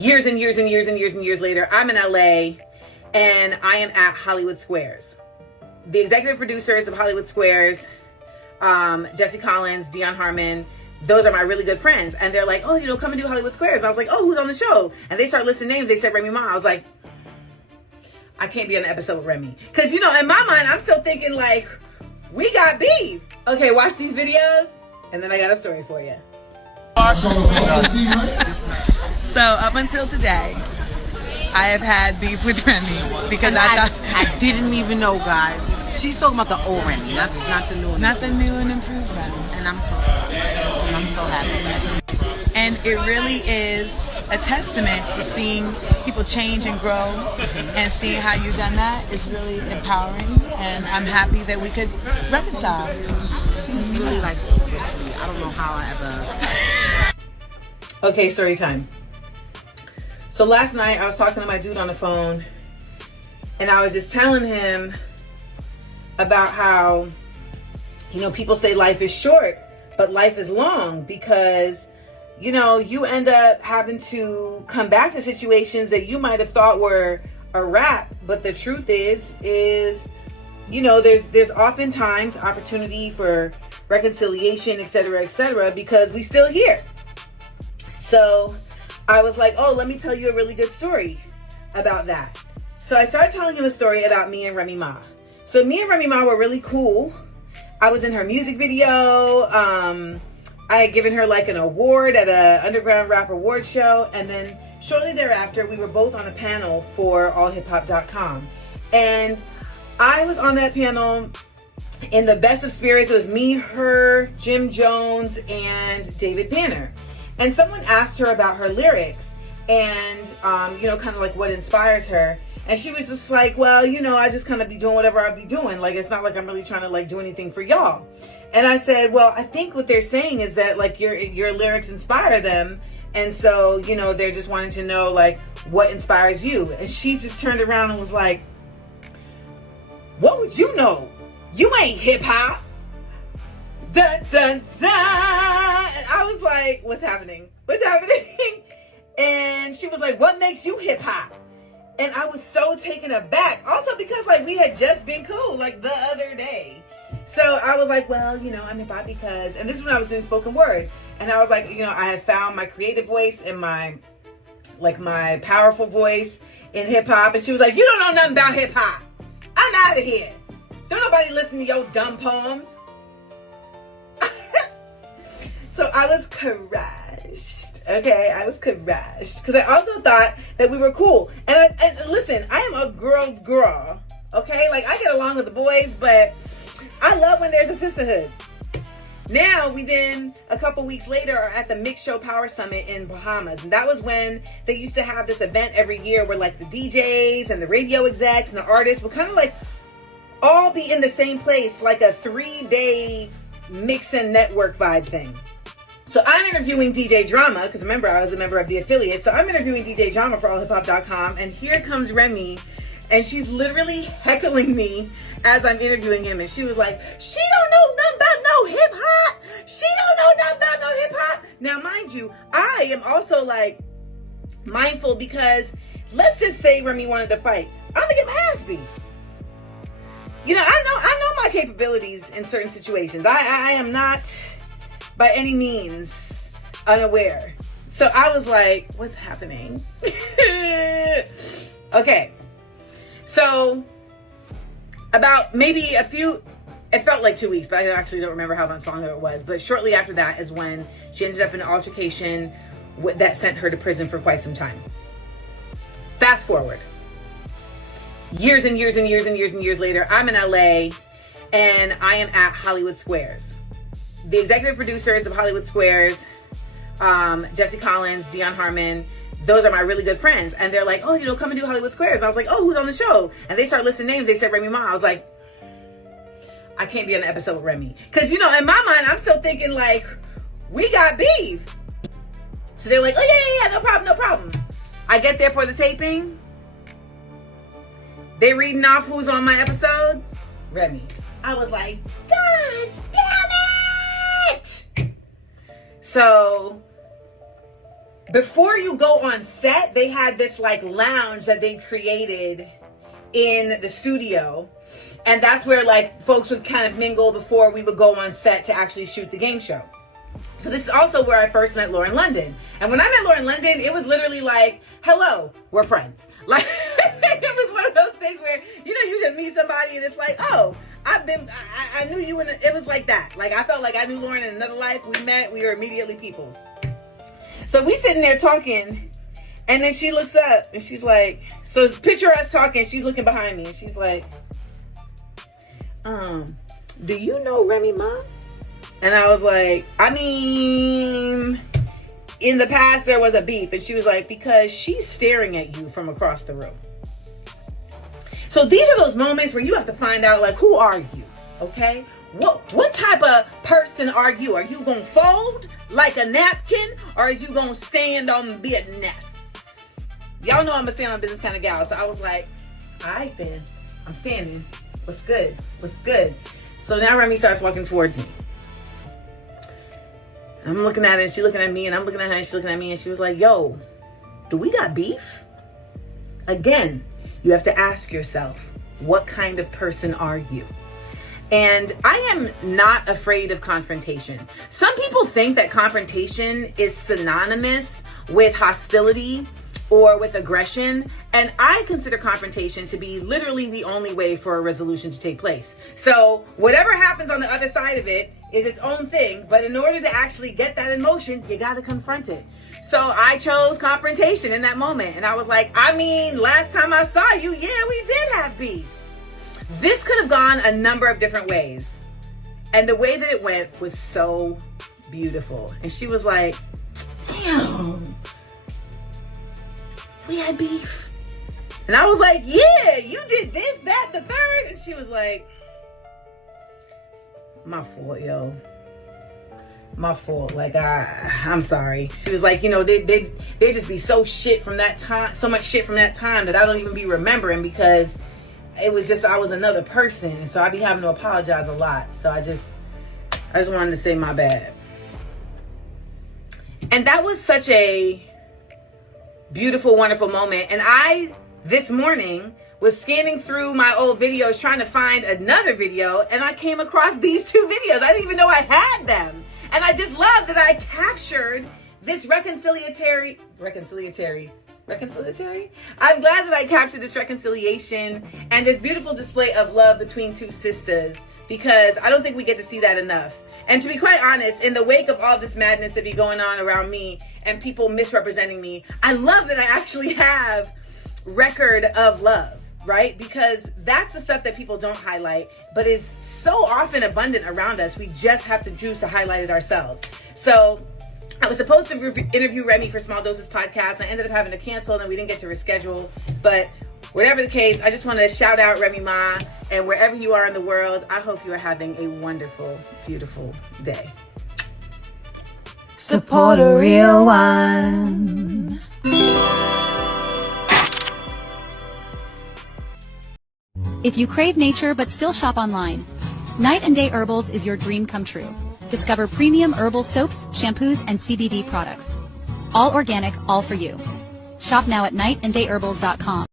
Years and years and years and years and years later, I'm in LA and I am at Hollywood Squares. The executive producers of Hollywood Squares, Jesse Collins, Dion Harmon, those are my really good friends. And they're like, oh, you know, come and do Hollywood Squares. And I was like, oh, who's on the show? And they start listing names. They said Remy Ma. I was like, I can't be on an episode with Remy. Because, you know, in my mind, I'm still thinking like, we got beef. Okay, watch these videos. And then I got a story for you. So up until today, I have had beef with Remy because I didn't even know, guys. She's talking about the old Remy, not the new one. not the new and improved Remy. And I'm so sorry. And I'm so happy. And it really is a testament to seeing people change and grow, and seeing how you've done that is really empowering. And I'm happy that we could reconcile. She's really like super sweet. I don't know how I ever. Okay, story time. So last night I was talking to my dude on the phone and I was just telling him about how, you know, people say life is short, but life is long because, you know, you end up having to come back to situations that you might have thought were a wrap. But the truth is, you know, there's oftentimes opportunity for reconciliation, etc., because we still here. So I was like, oh, let me tell you a really good story about that. So I started telling him a story about me and Remy Ma. So me and Remy Ma were really cool. I was in her music video. I had given her like an award at a underground rap award show. And then shortly thereafter, we were both on a panel for allhiphop.com. And I was on that panel in the best of spirits. It was me, her, Jim Jones, and David Banner. And someone asked her about her lyrics and, you know, kind of like what inspires her. And she was just like, well, you know, I just kind of be doing whatever I be doing. Like, it's not like I'm really trying to like do anything for y'all. And I said, well, I think what they're saying is that like your lyrics inspire them. And so, you know, they're just wanting to know like what inspires you. And she just turned around and was like, what would you know? You ain't hip hop. Dun, dun, dun. And I was like, what's happening? What's happening? And she was like, what makes you hip hop? And I was so taken aback. Also because like we had just been cool like the other day. So I was like, well, you know, I'm hip hop because, and this is when I was doing spoken word. And I was like, you know, I had found my creative voice and my powerful voice in hip hop. And she was like, you don't know nothing about hip hop. I'm out of here. Don't nobody listen to your dumb poems. So I was crushed. Okay, I was crushed because I also thought that we were cool. And listen, I am a girl's girl. Okay, like I get along with the boys, but I love when there's a sisterhood. Now we then a couple weeks later are at the Mix Show Power Summit in Bahamas, and that was when they used to have this event every year where like the DJs and the radio execs and the artists would kind of like all be in the same place, like a 3-day mix and network vibe thing. So I'm interviewing DJ Drama, because remember, I was a member of the affiliate. So I'm interviewing DJ Drama for allhiphop.com. And here comes Remy. And she's literally heckling me as I'm interviewing him. And she was like, she don't know nothing about no hip hop. She don't know nothing about no hip hop. Now, mind you, I am also like mindful because let's just say Remy wanted to fight. I'm going to get my ass beat. You know, I know my capabilities in certain situations. I am not by any means unaware. So I was like, what's happening? Okay. So about maybe it felt like 2 weeks, but I actually don't remember how much longer it was. But shortly after that is when she ended up in an altercation that sent her to prison for quite some time. Fast forward. Years and years and years and years and years later, I'm in LA and I am at Hollywood Squares. The executive producers of Hollywood Squares, Jesse Collins, Dion Harmon, those are my really good friends. And they're like, oh, you know, come and do Hollywood Squares. And I was like, oh, who's on the show? And they start listing names. They said Remy Ma. I was like, I can't be on an episode with Remy. Because, you know, in my mind, I'm still thinking like, we got beef. So they're like, oh, yeah, no problem. I get there for the taping. They reading off who's on my episode. Remy. I was like, God damn it! So before you go on set, they had this like lounge that they created in the studio. And that's where like folks would kind of mingle before we would go on set to actually shoot the game show. So this is also where I first met Lauren London. And when I met Lauren London, it was literally like, hello, we're friends. Like, it was one of those things where, you know, you just meet somebody and it's like, oh, I knew you it was like that. Like, I felt like I knew Lauren in another life. We met, we were immediately peoples. So we sitting there talking, and then she looks up and she's like, so picture us talking, she's looking behind me and she's like, do you know Remy Ma? And I was like, I mean, in the past there was a beef. And she was like, because she's staring at you from across the room. So these are those moments where you have to find out, like, who are you? Okay? What type of person are you? Are you gonna fold like a napkin, or is you gonna stand on be a nest? Y'all know I'm a stand on business kind of gal. So I was like, all right then, I'm standing. What's good? What's good? So now Remy starts walking towards me. I'm looking at her and she's looking at me, and I'm looking at her and she's looking at me, and she was like, yo, do we got beef? Again, you have to ask yourself, what kind of person are you? And I am not afraid of confrontation. Some people think that confrontation is synonymous with hostility or with aggression. And I consider confrontation to be literally the only way for a resolution to take place. So whatever happens on the other side of it is its own thing. But in order to actually get that in motion, you got to confront it. So I chose confrontation in that moment. And I was like, I mean, last time I saw you, yeah, we did have beef. This could have gone a number of different ways. And the way that it went was so beautiful. And she was like, damn, we had beef. And I was like, yeah, you did this, that, the third. And she was like, my fault, yo. My fault. Like, I'm sorry. She was like, you know, they just be so shit from that time, so much shit from that time that I don't even be remembering, because it was just, I was another person. So I be having to apologize a lot. So I just wanted to say my bad. And that was such a beautiful, wonderful moment. And I, this morning, was scanning through my old videos trying to find another video, and I came across these two videos. I didn't even know I had them. And I just love that I captured this reconciliatory? I'm glad that I captured this reconciliation and this beautiful display of love between two sisters, because I don't think we get to see that enough. And to be quite honest, in the wake of all this madness that be going on around me and people misrepresenting me, I love that I actually have record of love, right? Because that's the stuff that people don't highlight, but is so often abundant around us. We just have to choose to highlight it ourselves. So I was supposed to interview Remy for Small Doses Podcast. I ended up having to cancel, and we didn't get to reschedule. But whatever the case, I just want to shout out Remy Ma, and wherever you are in the world, I hope you are having a wonderful, beautiful day. Support a real one. If you crave nature but still shop online, Night and Day Herbals is your dream come true. Discover premium herbal soaps, shampoos, and CBD products. All organic, all for you. Shop now at nightandayherbals.com.